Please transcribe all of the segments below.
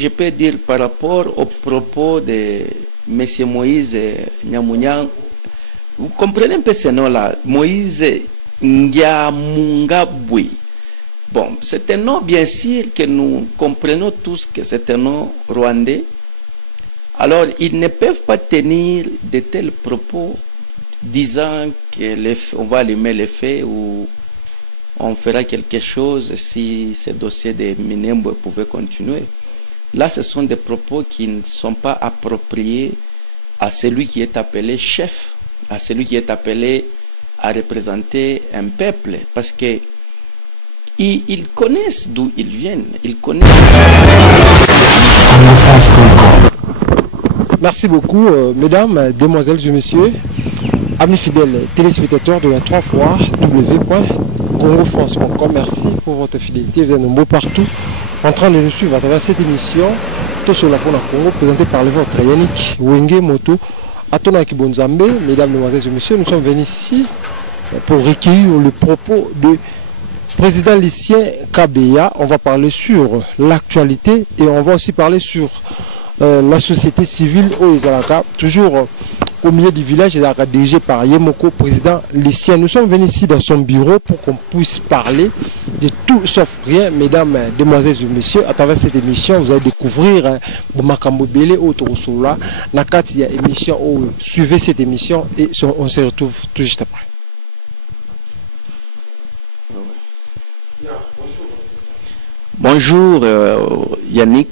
Je peux dire par rapport aux propos de M. Moïse Nyamounian, vous comprenez un peu ce nom-là, Moïse Nyamungabwe. Bon, c'est un nom bien sûr que nous comprenons tous que c'est un nom rwandais. Alors, ils ne peuvent pas tenir de tels propos disant qu'on va allumer les faits ou on fera quelque chose si ce dossier de Minembwe pouvait continuer. Là, ce sont des propos qui ne sont pas appropriés à celui qui est appelé chef, à celui qui est appelé à représenter un peuple, parce que ils connaissent d'où ils viennent, ils connaissent. Merci beaucoup, mesdames, demoiselles et messieurs, amis fidèles téléspectateurs de la 3 fois www.congofrance.com. Merci pour votre fidélité, vous êtes nombreux partout en train de nous suivre à travers cette émission Tout sur la Congo, présentée par le vôtre Yannick Wenge Moto, Atona Kibonzambe. Mesdames, demoiselles et messieurs, nous sommes venus ici pour recueillir le propos de président Lucien Kabeya. On va parler sur l'actualité et on va aussi parler sur la société civile au Izalaka, toujours au milieu du village, dirigé par Yemoko, président Lucien. Nous sommes venus ici dans son bureau pour qu'on puisse parler de tout sauf rien. Mesdames, demoiselles et messieurs, à travers cette émission, vous allez découvrir Makambo Bele Otorosola, Nakati émission. Suivez cette émission et on se retrouve tout juste après. Bonjour Yannick.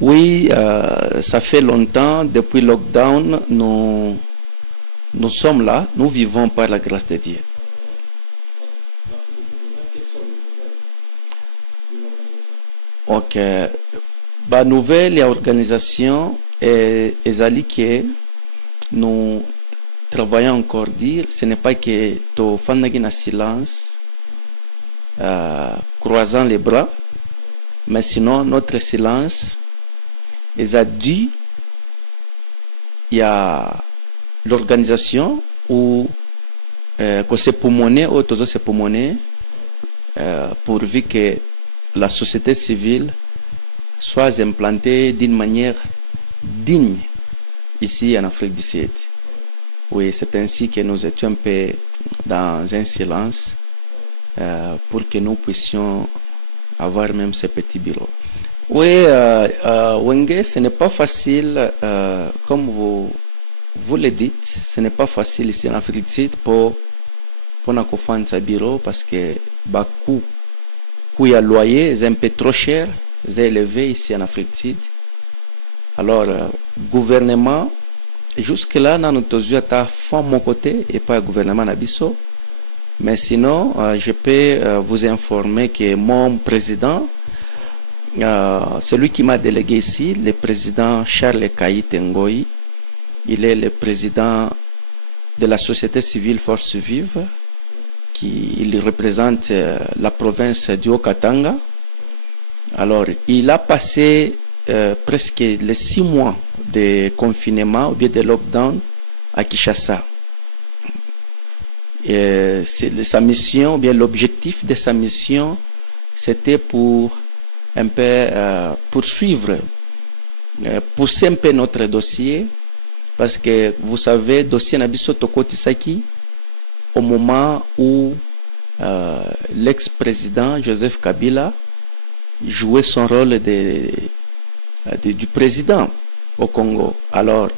Oui, ça fait longtemps, depuis le lockdown, nous sommes là, nous vivons par la grâce de Dieu. Ok. La nouvelle organisation est que nous travaillons encore dire, ce n'est pas que tu fais un silence, croisant les bras, mais sinon notre silence est dû, il y a l'organisation où que c'est pulmoné ou tous c'est pulmoné pourvu que la société civile soit implantée d'une manière digne ici en Afrique du Sud. Oui, c'est ainsi que nous étions un peu dans un silence pour que nous puissions avoir même ce petit bureau. Oui, Wenge, ce n'est pas facile, comme vous le dites, ce n'est pas facile ici en Afrique du Sud pour nous faire ce bureau parce que le coût de loyer est un peu trop cher, est élevé ici en Afrique du Sud. Alors, gouvernement, jusque-là, nous avons fait mon côté et pas le gouvernement Nabiso. Mais sinon, je peux vous informer que mon président, celui qui m'a délégué ici, le président Charles Kaït Ngoï, il est le président de la société civile Force Vive, il représente la province du Haut-Katanga. Alors, il a passé presque les 6 mois de confinement ou bien de lockdown à Kinshasa. Sa mission, bien l'objectif de sa mission, c'était pour un peu poursuivre, pousser un peu notre dossier, parce que vous savez, dossier Nabiso Toko Tisaki, au moment où l'ex-président Joseph Kabila jouait son rôle du président au Congo. Alors,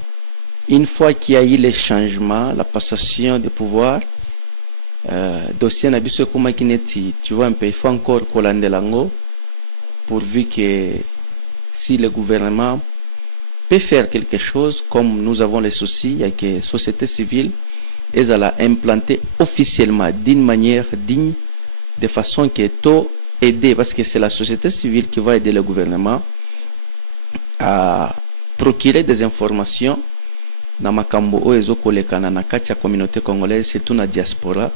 une fois qu'il y a eu les changements, la passation de pouvoir, dossier Nabiso Kumakineti, tu vois un peu, il faut encore Kolandelango, pourvu que si le gouvernement peut faire quelque chose, comme nous avons les soucis, il y a que la société civile est à la implanter officiellement d'une manière digne, de façon que tout aider, parce que c'est la société civile qui va aider le gouvernement à procurer des informations dans Makambo Oezo Kolekana na kati ya communauté congolaise, surtout na diaspora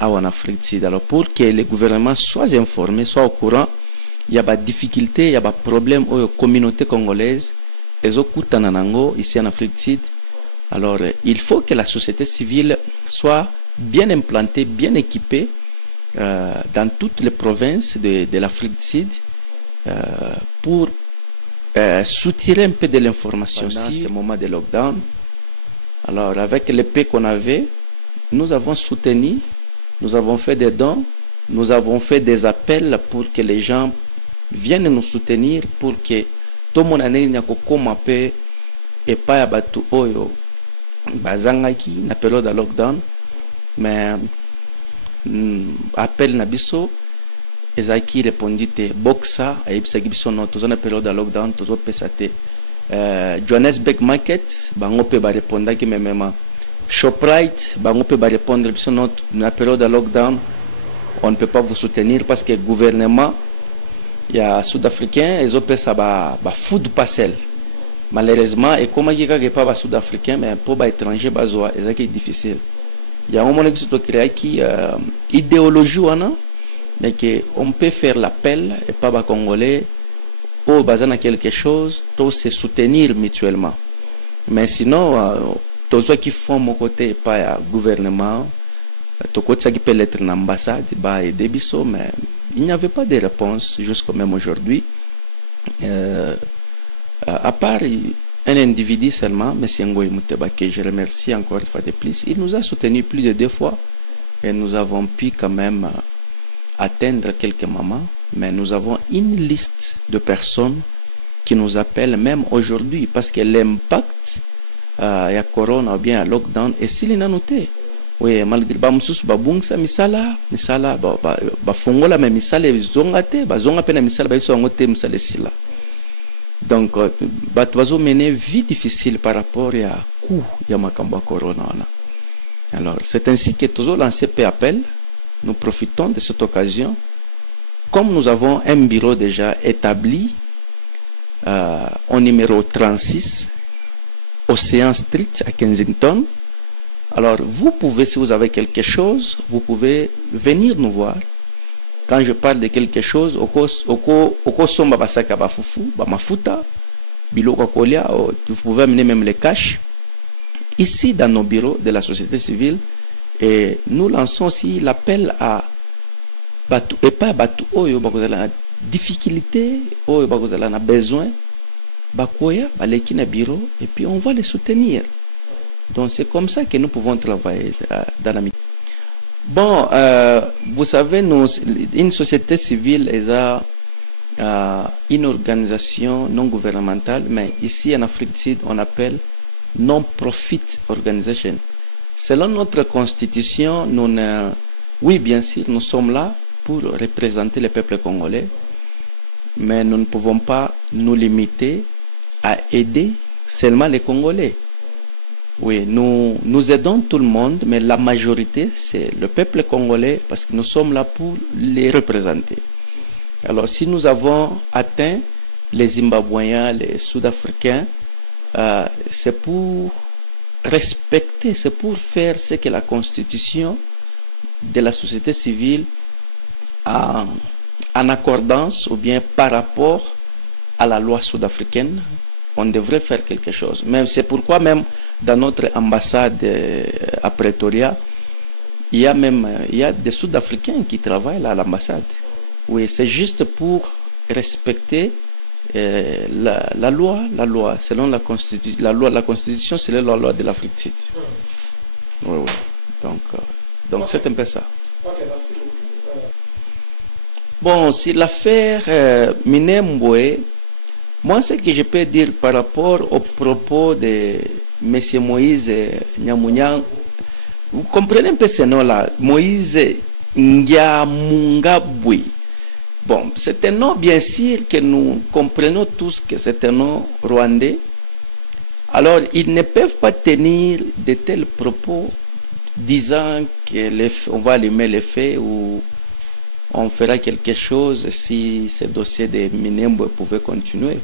en Afrique du Sud. Alors pour que le gouvernement soit informé, soit au courant, il y a des difficultés, il y a des problèmes aux communautés congolaises, et ici en Afrique du Sud. Alors il faut que la société civile soit bien implantée, bien équipée dans toutes les provinces de l'Afrique du Sud pour soutirer un peu de l'information pendant ces moments de lockdown. Alors, avec l'épée qu'on avait, nous avons soutenu, nous avons fait des dons, nous avons fait des appels pour que les gens viennent nous soutenir, pour que tout le monde ait comme peu et pas abatu oyo bazangaki na période de lockdown, mais appel nabiso ezaki répondit te boxa ayebisaki biso no tozana période de lockdown tozopesa te. Johannesburg Market bango pe ba répondaki memema Shoprite bango pe ba répondre biso no na période de lockdown on ne peut pas vous soutenir parce que le gouvernement ya sud-africain ezopesa ba food parcel. Malheureusement et comme il n'y a pas de sud-africain mais pour les étrangers c'est difficile. Il y a un moment qui se crée qui idéologie mais que on peut faire l'appel et pas les Congolais au besoin quelque chose pour se soutenir mutuellement. Mais sinon tous ceux qui font mon côté pas le gouvernement tout côté qui peut être l'ambassade bah et débisso mais il n'y avait pas de réponse jusqu'au même aujourd'hui. À part un individu seulement, M. Ngoï Mouteba, que je remercie encore une fois de plus, il nous a soutenus plus de 2 fois et nous avons pu quand même atteindre quelques moments, mais nous avons une liste de personnes qui nous appellent même aujourd'hui parce que l'impact il y a corona ou bien à lockdown et s'il est noté. Oui, malgré que babungsa misala fongola mais misala zongate bazonga pena misala baiso ngote misala sila. Donc batwazo mener vie difficile par rapport à coup ya makamba corona. Alors c'est ainsi que tous lancé peu appel. Nous profitons de cette occasion comme nous avons un bureau déjà établi au numéro 36 Océan Street à Kensington. Alors, vous pouvez, si vous avez quelque chose, vous pouvez venir nous voir. Quand je parle de quelque chose, vous pouvez amener même les cash ici dans nos bureaux de la société civile. Et nous lançons aussi l'appel à Batu, et pas Batu, la difficulté, la besoin, Bakoya, Balekina bureau, et puis on va les soutenir. Donc c'est comme ça que nous pouvons travailler dans la mission. Bon, vous savez, une société civile est une organisation non gouvernementale, mais ici en Afrique du Sud, on appelle non-profit organization. Selon notre constitution, oui, bien sûr, nous sommes là pour représenter le peuple congolais, mais nous ne pouvons pas nous limiter à aider seulement les Congolais. Oui, nous aidons tout le monde, mais la majorité, c'est le peuple congolais, parce que nous sommes là pour les représenter. Alors, si nous avons atteint les Zimbabwéens, les Sud-Africains, c'est pour respecter, c'est pour faire ce que la constitution de la société civile a en accordance ou bien par rapport à la loi sud-africaine. On devrait faire quelque chose. Même c'est pourquoi même dans notre ambassade à Pretoria, il y a des Sud-Africains qui travaillent là à l'ambassade. Oui, c'est juste pour respecter la loi, selon la constitution, la constitution, c'est la loi de l'Afrique du Sud. Oui, oui. Donc c'est un peu ça. Okay, merci beaucoup. Bon, si l'affaire Minembwe, moi, ce que je peux dire par rapport aux propos de M. Moïse Nyamounyang, vous comprenez un peu ce nom-là, Moïse Nyamungabwe. Bon, c'est un nom, bien sûr, que nous comprenons tous que c'est un nom rwandais. Alors, ils ne peuvent pas tenir de tels propos disant qu'on va allumer les faits ou on fera quelque chose si ce dossier de Minembwe pouvait continuer.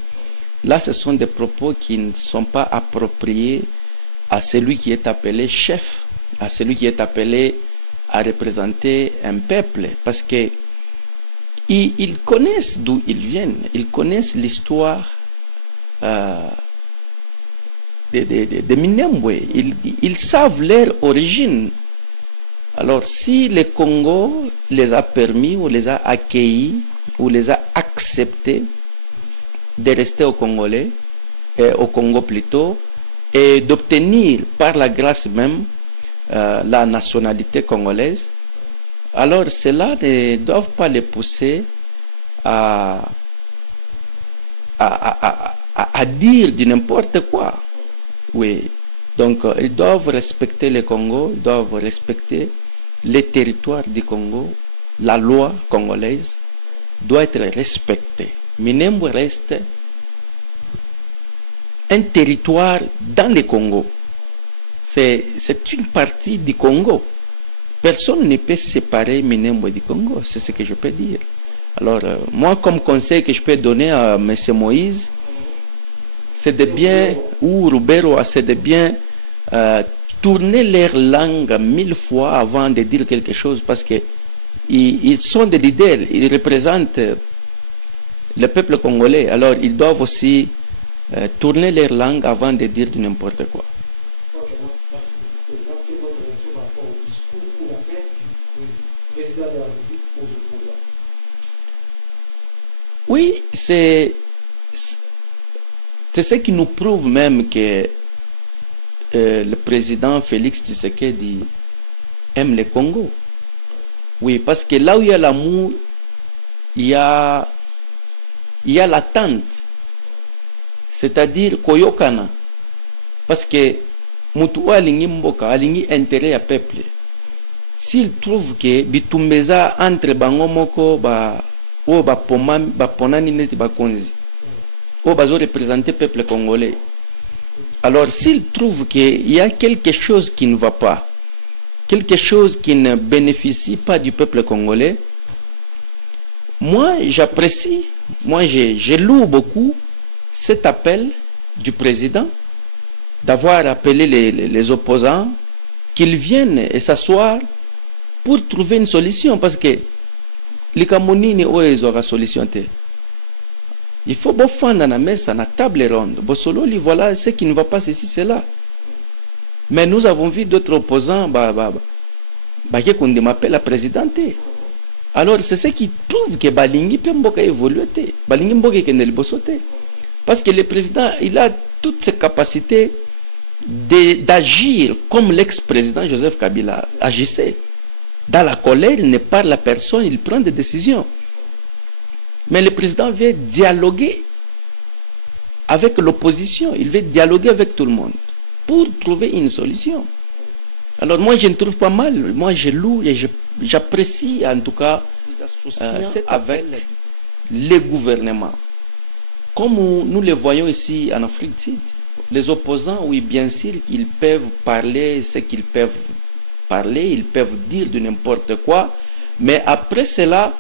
Là, ce sont des propos qui ne sont pas appropriés à celui qui est appelé chef, à celui qui est appelé à représenter un peuple, parce que ils connaissent d'où ils viennent, ils connaissent l'histoire de Minembwe, ils savent leur origine. Alors, si le Congo les a permis ou les a accueillis ou les a acceptés de rester au Congolais, au Congo plutôt, et d'obtenir par la grâce même la nationalité congolaise, alors cela ne doivent pas les pousser à dire du n'importe quoi. Oui. Donc, ils doivent respecter le Congo, ils doivent respecter les territoires du Congo. La loi congolaise doit être respectée. Minembwe reste un territoire dans le Congo. C'est une partie du Congo. Personne ne peut séparer Minembwe du Congo, c'est ce que je peux dire. Alors, moi, comme conseil que je peux donner à M. Moïse, c'est de bien, ou Rubero, c'est de bien tourner leur langue 1000 fois avant de dire quelque chose, parce que ils sont des leaders, ils représentent le peuple congolais, alors ils doivent aussi tourner leur langue avant de dire du n'importe quoi. Oui, c'est ce qui nous prouve même que le président Félix Tshisekedi aime le Congo. Oui, parce que là où il y a l'amour, il y a l'attente. C'est-à-dire koyokana. Parce que mutu alingi mboka, alingi intérêt à peuple. S'il trouve que bitumbeza entre bango moko ba o ba ponani neti ba konzi, o bazo représenter peuple congolais. Alors s'il trouve qu'il y a quelque chose qui ne va pas, quelque chose qui ne bénéficie pas du peuple congolais, moi j'apprécie, moi je loue beaucoup cet appel du président d'avoir appelé les opposants qu'ils viennent et s'asseoir pour trouver une solution, parce que les Camonini ont une solution. Il faut bofanda na mesa na table ronde. Bosololi, voilà ce qui ne va pas ceci, cela. Mais nous avons vu d'autres opposants qui m'appellent la présidente. Alors c'est ce qui prouve que Balingi peut évoluer. Balingi mboka kendeli bosote. Parce que le président, il a toutes ses capacités d'agir comme l'ex-président Joseph Kabila agissait. Dans la colère, il ne parle à personne, il prend des décisions. Mais le président veut dialoguer avec l'opposition, il veut dialoguer avec tout le monde pour trouver une solution. Alors moi, je ne trouve pas mal. Moi, je loue et j'apprécie en tout cas avec les gouvernements. Comme nous le voyons ici en Afrique du Sud, les opposants, oui, bien sûr, ils peuvent parler ce qu'ils peuvent parler, ils peuvent dire de n'importe quoi, mais après cela,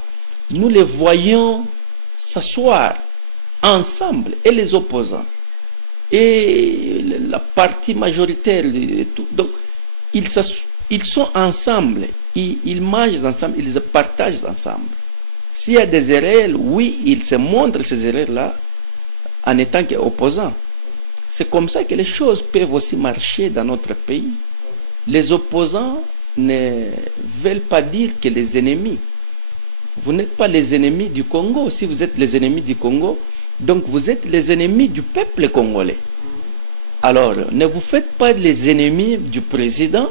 nous les voyons s'asseoir ensemble, et les opposants, et la partie majoritaire, et tout. Donc, ils sont ensemble, ils mangent ensemble, ils se partagent ensemble. S'il y a des erreurs, oui, ils se montrent ces erreurs-là en étant qu'opposants. C'est comme ça que les choses peuvent aussi marcher dans notre pays. Les opposants ne veulent pas dire que les ennemis. Vous n'êtes pas les ennemis du Congo. Si vous êtes les ennemis du Congo, donc vous êtes les ennemis du peuple congolais. Alors, ne vous faites pas les ennemis du président.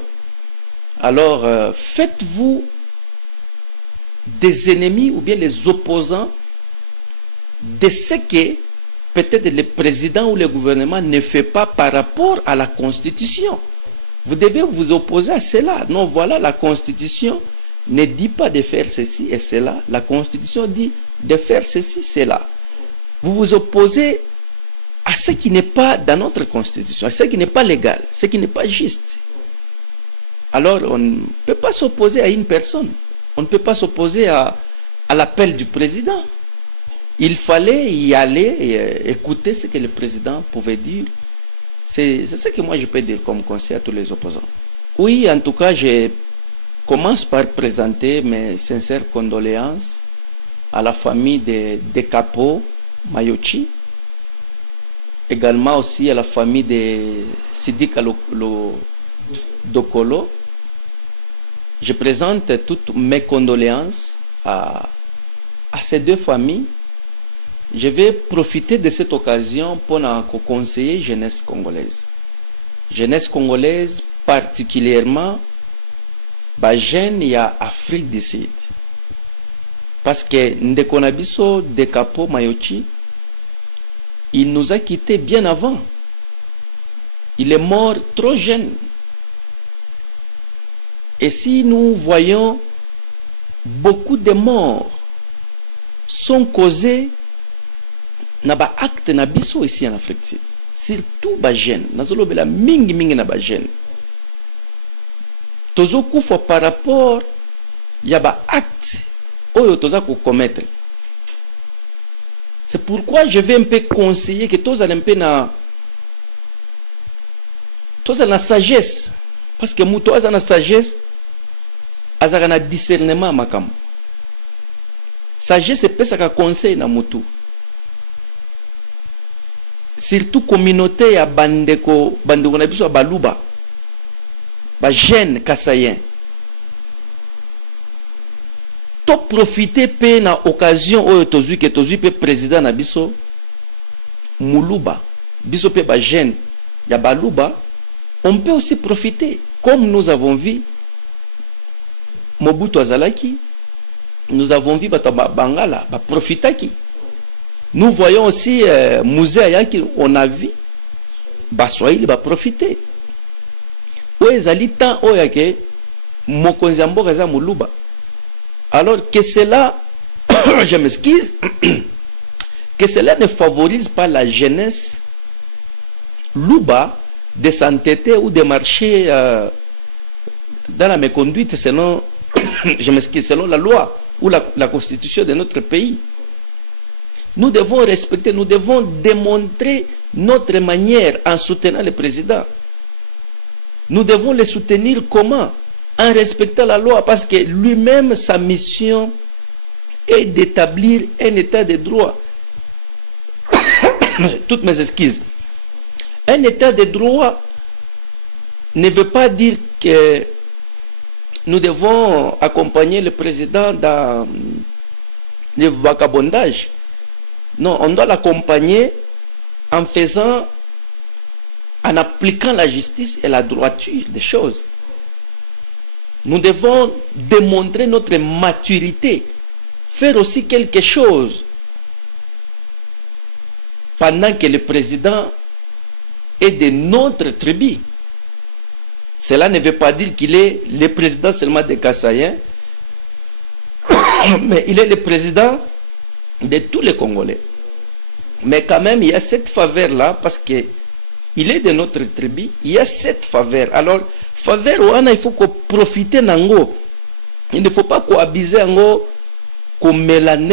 Alors, faites-vous des ennemis ou bien les opposants de ce que peut-être le président ou le gouvernement ne fait pas par rapport à la Constitution. Vous devez vous opposer à cela. Non, voilà, la Constitution ne dit pas de faire ceci et cela. La Constitution dit de faire ceci, cela. Vous vous opposez à ce qui n'est pas dans notre Constitution, à ce qui n'est pas légal, ce qui n'est pas juste. Alors, on ne peut pas s'opposer à une personne. On ne peut pas s'opposer à l'appel du président. Il fallait y aller et écouter ce que le président pouvait dire. C'est ce que moi je peux dire comme conseil à tous les opposants. Oui, en tout cas, je commence par présenter mes sincères condoléances à la famille de Capo Mayochi, également aussi à la famille de Sidika Dokolo, Je présente toutes mes condoléances à ces deux familles. Je vais profiter de cette occasion pour conseiller jeunesse congolaise. Jeunesse congolaise, particulièrement, jeune, il y a Afrique du Sud. Parce que Ndekonabiso de Capo Mayochi, il nous a quittés bien avant. Il est mort trop jeune. Et si nous voyons beaucoup de morts sont causés na ba acte na biso ici en Afrique du Sud, surtout ba jeune nazolo bela mingi na ba jeune tozo kufa par rapport ya ba acte oyo toza ko commettre. C'est pourquoi je vais un peu conseiller que toza un peu na sagesse, parce que muto aza na sagesse azaka na discernement makam. Sagesse pesa ka conseil na mutu. Surtout communauté ya bandeko na biso baluba ba jeune kasayen to profiter pe na occasion oyo tozui pe président na biso muluba biso pe ba jeune ya baluba, on peut aussi profiter comme nous avons vu Mobutu azalaki, nous avons vu Bangala ba profitaki. Nous voyons aussi Musée Ayaki, on a vu Baswahili va profiter. Alors que cela, je m'excuse, que cela ne favorise pas la jeunesse Luba de s'entêter ou de marcher dans la méconduite selon, je m'excuse, selon la loi ou la constitution de notre pays. Nous devons respecter, nous devons démontrer notre manière en soutenant le président. Nous devons le soutenir comment? En respectant la loi, parce que lui-même, sa mission est d'établir un état de droit. Toutes mes excuses. Un état de droit ne veut pas dire que nous devons accompagner le président dans le vagabondage. Non, on doit l'accompagner en appliquant la justice et la droiture des choses. Nous devons démontrer notre maturité, faire aussi quelque chose pendant que le président est de notre tribu. Cela ne veut pas dire qu'il est le président seulement des Kassaïens, mais il est le président de tous les Congolais. Mais quand même, il y a cette faveur-là, parce que il est de notre tribu, il y a cette faveur. Alors, faveur, il faut qu'on profite d'ango. Il ne faut pas qu'on abuse d'ango, qu'on mélane,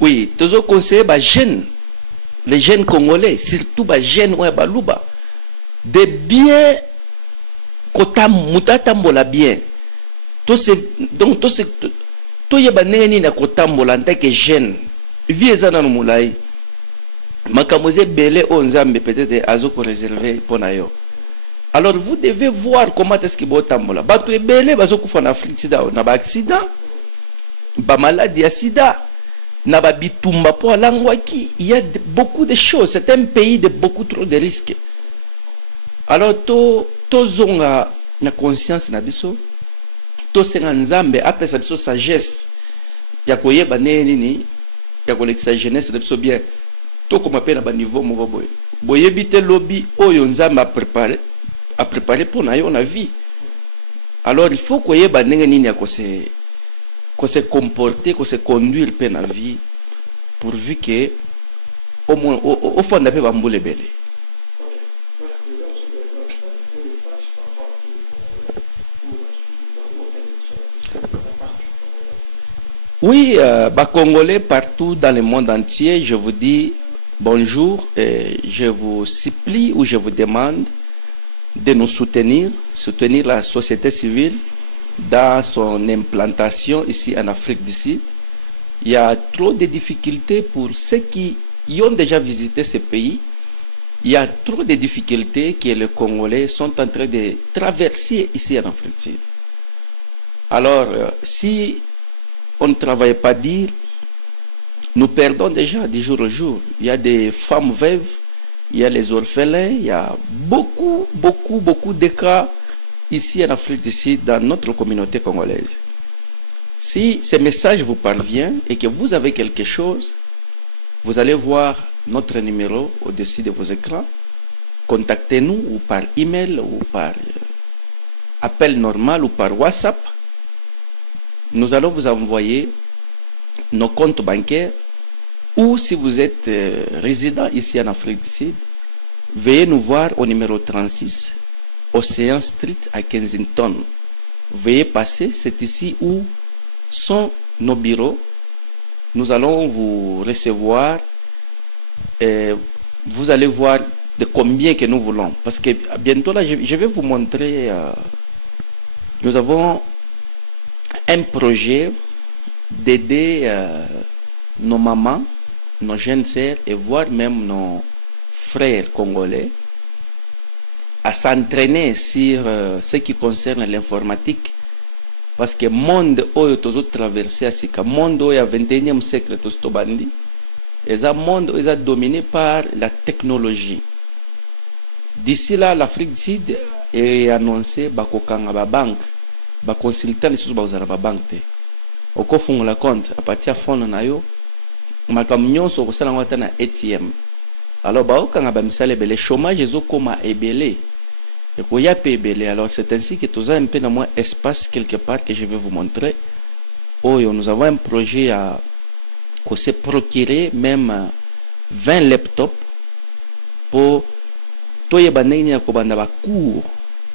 oui, toujours conseiller les jeunes Congolais, surtout les jeunes Baluba, de bien kotam mutatambola bien. Donc tout yebaneni na kotambola en tant que jeune. Vie ezana no mulai. Makamoze belé onzambe peut-être azoko réservé pour nayo. Alors vous devez voir comment est-ce qu'il va tambola. Bato ebele bazoko fa na Afrique sida na ba accident, ba maladie ya sida, na ba bitumba po alangwaki. Il y a beaucoup de choses. C'est un pays de beaucoup trop de risques. Alors to zonga na conscience na biso, to senga nzambe apesa biso sagesse ya koyeba nini ya kolekisa jeunesse biso bien. To comme pe na ba niveau moko boye. Boyebi te lobby oyo nzambe a préparé pour na yo na vie. Alors il faut koyeba nini ya se comporter, se conduire pe na vie pourvu que au moins au fond na pe bambule belé. Oui, Congolais partout dans le monde entier, je vous dis bonjour et je vous supplie ou je vous demande de nous soutenir la société civile dans son implantation ici en Afrique du Sud. Il y a trop de difficultés pour ceux qui y ont déjà visité ce pays. Il y a trop de difficultés que les Congolais sont en train de traverser ici en Afrique du Sud. Alors, si on ne travaille pas dire, nous perdons déjà du jour au jour. Il y a des femmes veuves, il y a les orphelins, il y a beaucoup de cas ici en Afrique du Sud, dans notre communauté congolaise. Si ce message vous parvient et que vous avez quelque chose, vous allez voir notre numéro au-dessus de vos écrans. Contactez-nous ou par email ou par appel normal ou par WhatsApp. Nous allons vous envoyer nos comptes bancaires, ou si vous êtes résident ici en Afrique du Sud, veuillez nous voir au numéro 36, Océan Street à Kensington. Veuillez passer, c'est ici où sont nos bureaux. Nous allons vous recevoir et vous allez voir de combien que nous voulons. Parce que bientôt là, je vais vous montrer, nous avons un projet d'aider nos mamans, nos jeunes sœurs et voire même nos frères congolais à s'entraîner sur ce qui concerne l'informatique. Parce que le monde où nous avons traversé, le monde où il y a 21e siècle, le monde est dominé par la technologie. D'ici là, l'Afrique du Sud est annoncé bakokanga ba banque, ba consultant les sous ba banque. Au fond la compte à partir fond na yo makamnyo so ko sala ngata na ATM. Alors ba okanga ba misale belé chômage ezo koma ebelé. Et ko ya ebelé. Alors c'est ainsi que tous un peu dans moins espace quelque part que je vais vous montrer. Oh, nous avons un projet à qu'on s'est procuré même 20 laptops pour toye banini ya ko banda ba cours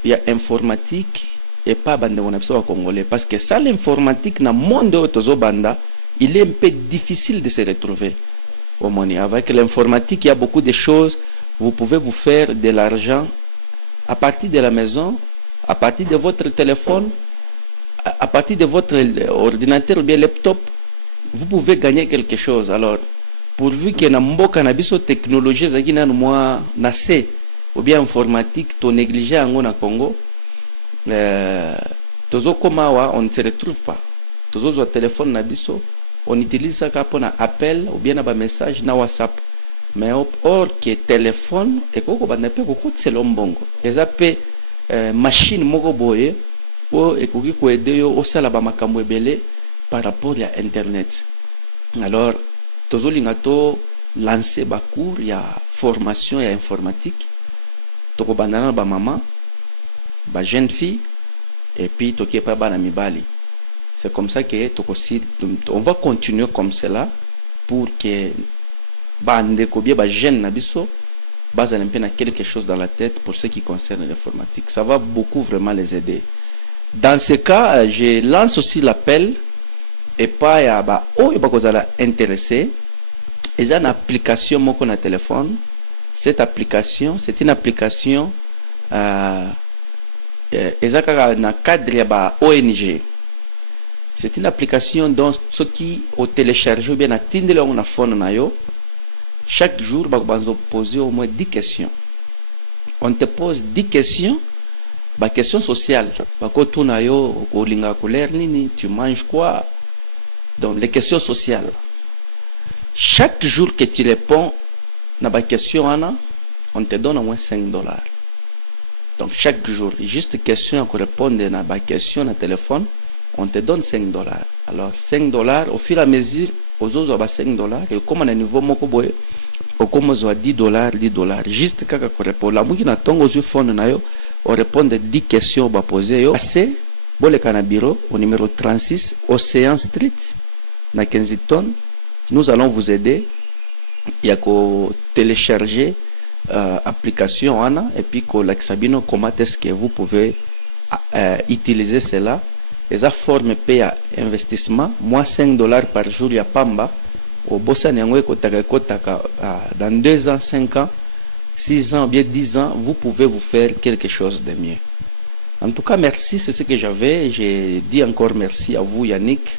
ya informatique et pas bande on congolais parce que ça l'informatique dans le monde de banda il est un peu difficile de se retrouver au monde. Avec l'informatique il y a beaucoup de choses, vous pouvez vous faire de l'argent à partir de la maison, à partir de votre téléphone, à partir de votre ordinateur ou bien laptop, vous pouvez gagner quelque chose. Alors pourvu que na mboka na biso technologie zaki na moi nasé ou bien informatique to négligé en Congo, tozo komawa on ne se retrouve pas. Tozo zo téléphone na biso, on utilise ça pour un appel ou bien un message na WhatsApp. Mais or que téléphone et koko banda pe koko tselombongo. Ezape machine moko boye o ekoki ko aider yo osala ba makambo ebele par rapport à internet. Alors tozo lingato lancer ba cours ya formation ya informatique. Toko bandana ba maman ba jeune fille et puis toki pas bana mibali. C'est comme ça que on va continuer comme cela pour que bande ko bien ba jeune na biso basa na quelque chose dans la tête pour ce qui concerne l'informatique. Ça va beaucoup vraiment les aider. Dans ce cas, je lance aussi l'appel et pas ya ba oyo ba kozala intéressé. Il y a une application moko na téléphone. Cette application, c'est une application ezaka na cadre ya ONG. C'est une application dont ceux qui ont téléchargé ou bien a tindé on a phone na yo, chaque jour ba poser au moins 10 questions. On te pose 10 questions, ba questions sociales. Ba ko tuna yo ko linga couleur nini, tu manges quoi? Donc les questions sociales. Chaque jour que tu réponds na ba question ana, on te donne au moins $5. Donc chaque jour, juste question à répondre à ma question na téléphone, on te donne $5. Alors $5 au fur et à mesure, aux autres $5 et comme on a un niveau moko boye, au comme on a $10, juste kaka ko répondre. La muki na tongo zu phone na yo, on répond 10 questions ba poser yo. Assez bole kana bureau au numéro 36 Océan Street na Kensington. Nous allons vous aider. Il y a qu'à télécharger application Anna et puis Sabino comment est-ce que vous pouvez utiliser cela. Et ça forme paye à investissement. Moi $5 par jour il y a Pamba. Au Bossa Nyangwe dans 2 ans, 5 ans, 6 ans, bien 10 ans, vous pouvez vous faire quelque chose de mieux. En tout cas, merci, c'est ce que j'avais. J'ai dit encore merci à vous Yannick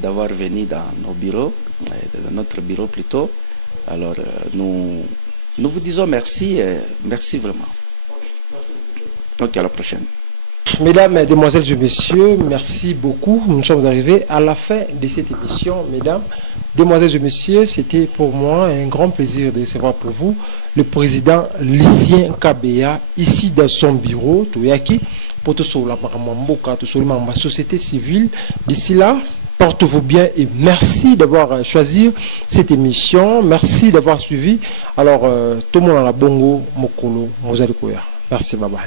d'avoir venu dans nos bureaux, dans notre bureau plutôt. Alors nous nous vous disons merci, merci vraiment. Ok, à la prochaine. Mesdames, Mesdemoiselles et Messieurs, merci beaucoup. Nous sommes arrivés à la fin de cette émission. Mesdames, Mesdemoiselles et Messieurs, c'était pour moi un grand plaisir de recevoir pour vous le président Lucien Kabea, ici dans son bureau, Touyaki, pour tout la société civile. D'ici là, portez-vous bien et merci d'avoir choisi cette émission. Merci d'avoir suivi. Alors, tout le monde à la bongo, Mokolo, Mozalikoya. Merci, bye bye.